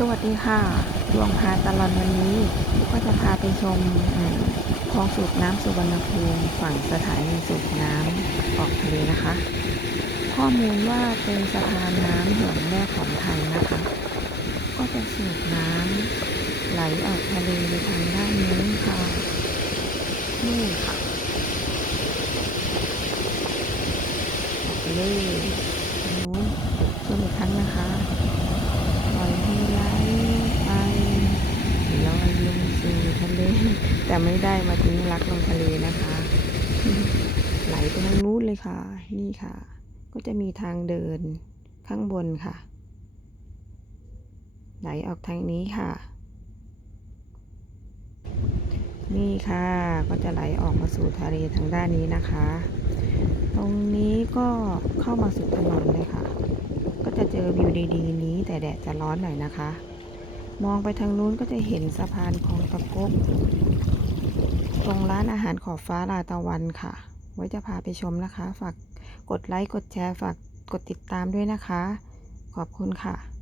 สวัสดีค่ะ ดวงพาตลอดวันนี้ก็จะพาไปชมคลองสูบน้ำสุวรรณภูมิฝั่งสถานีสูบน้ำออกทะเลนะคะ ข้อมูลว่าเป็นสะพานน้ำแห่งแรกของไทยนะคะ ก็จะสูบน้ำไหลออกทะเลในทางด้านนู้นค่ะนี่ค่ะออกไปเลยนู้นชมอีกครั้งนะคะ ปล่อยให้ไหลไปลอยลงสู่ทะเล แต่ไม่ได้มาทิ้งรักลงทะเลนะคะ ไหลไปทางนู้นเลยค่ะ นี่ค่ะ ก็จะมีทางเดินข้างบนค่ะ ไหลออกทางนี้ค่ะ นี่ค่ะ ก็จะไหลออกมาสู่ทะเลทางด้านนี้นะคะ ตรงนี้ก็เข้ามาสู่ถนนเลยค่ะ ก็จะเจอวิวดีๆนี้แต่แดดจะร้อนหน่อยนะคะ มองไปทางนู้นก็จะเห็นสะพานคลองตะกกตรงร้านอาหารขอบฟ้าลาตะวันค่ะ ไว้จะพาไปชมนะคะ ฝากกดไลค์ กดแชร์ ฝากกดติดตามด้วยนะคะ ขอบคุณค่ะ